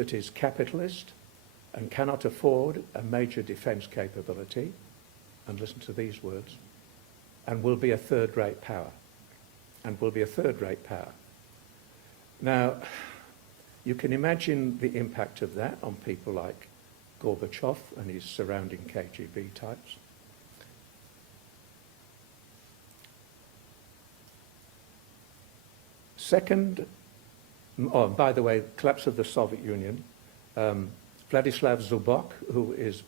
that is capitalist and cannot afford a major defence capability, and listen to these words, and will be a third-rate power. And will be a third-rate power. Now, you can imagine the impact of that on people like Gorbachev and his surrounding KGB types. Second, oh, and by the way, collapse of the Soviet Union. Vladislav Zubok, who is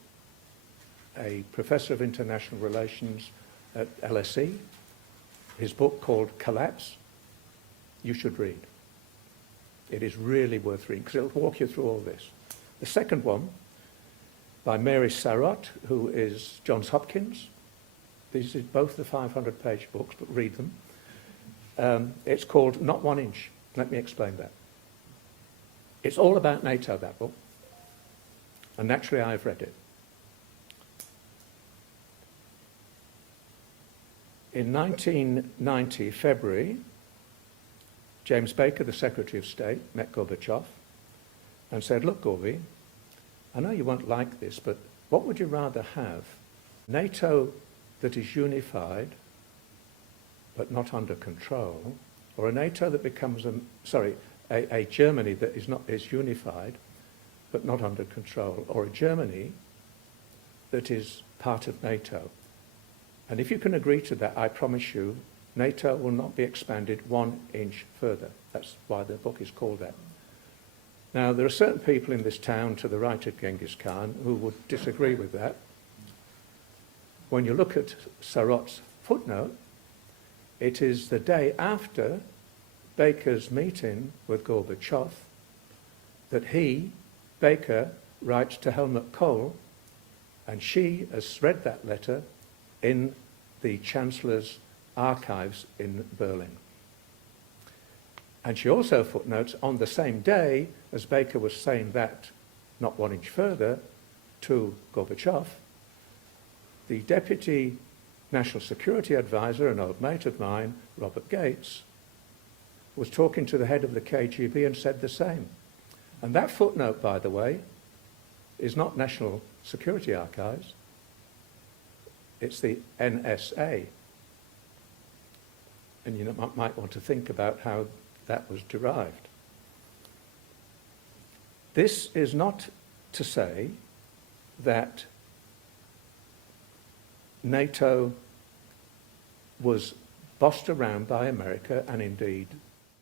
a professor of international relations at LSE, his book called Collapse, you should read. It is really worth reading because it'll walk you through all this. The second one, by Mary Sarot, who is Johns Hopkins. These are both the 500-page books, but read them. It's called Not 1 Inch. Let me explain that. It's all about NATO, that book. And naturally, I've read it. In 1990, February, James Baker, the Secretary of State, met Gorbachev and said, look, Gorby, I know you won't like this, but what would you rather have? NATO that is unified but not under control, or a NATO that becomes a Germany that is unified but not under control, or a Germany that is part of NATO. And if you can agree to that, I promise you, NATO will not be expanded 1 inch further. That's why the book is called that. Now, there are certain people in this town to the right of Genghis Khan who would disagree with that. When you look at Sarot's footnote, it is the day after Baker's meeting with Gorbachev that Baker, writes to Helmut Kohl, and she has read that letter in the Chancellor's archives in Berlin. And she also footnotes, on the same day as Baker was saying that, not 1 inch further, to Gorbachev, the Deputy National Security Advisor, an old mate of mine, Robert Gates, was talking to the head of the KGB and said the same. And that footnote, by the way, is not National Security Archives. It's the NSA. And you might want to think about how that was derived. This is not to say that NATO was bossed around by America and indeed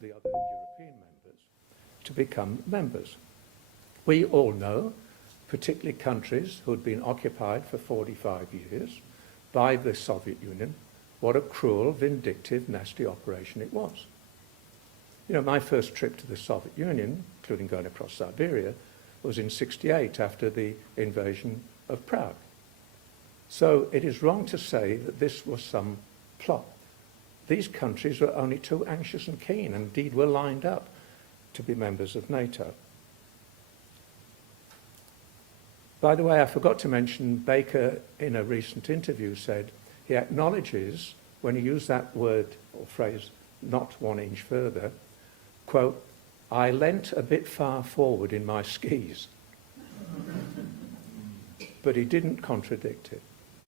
the other European members to become members. We all know, particularly countries who had been occupied for 45 years by the Soviet Union, what a cruel, vindictive, nasty operation it was. You know, my first trip to the Soviet Union, including going across Siberia, was in '68 after the invasion of Prague. So it is wrong to say that this was some plot. These countries were only too anxious and keen, and indeed were lined up to be members of NATO. By the way, I forgot to mention, Baker in a recent interview said he acknowledges, when he used that word or phrase, not 1 inch further, quote, I leant a bit far forward in my skis. But he didn't contradict it.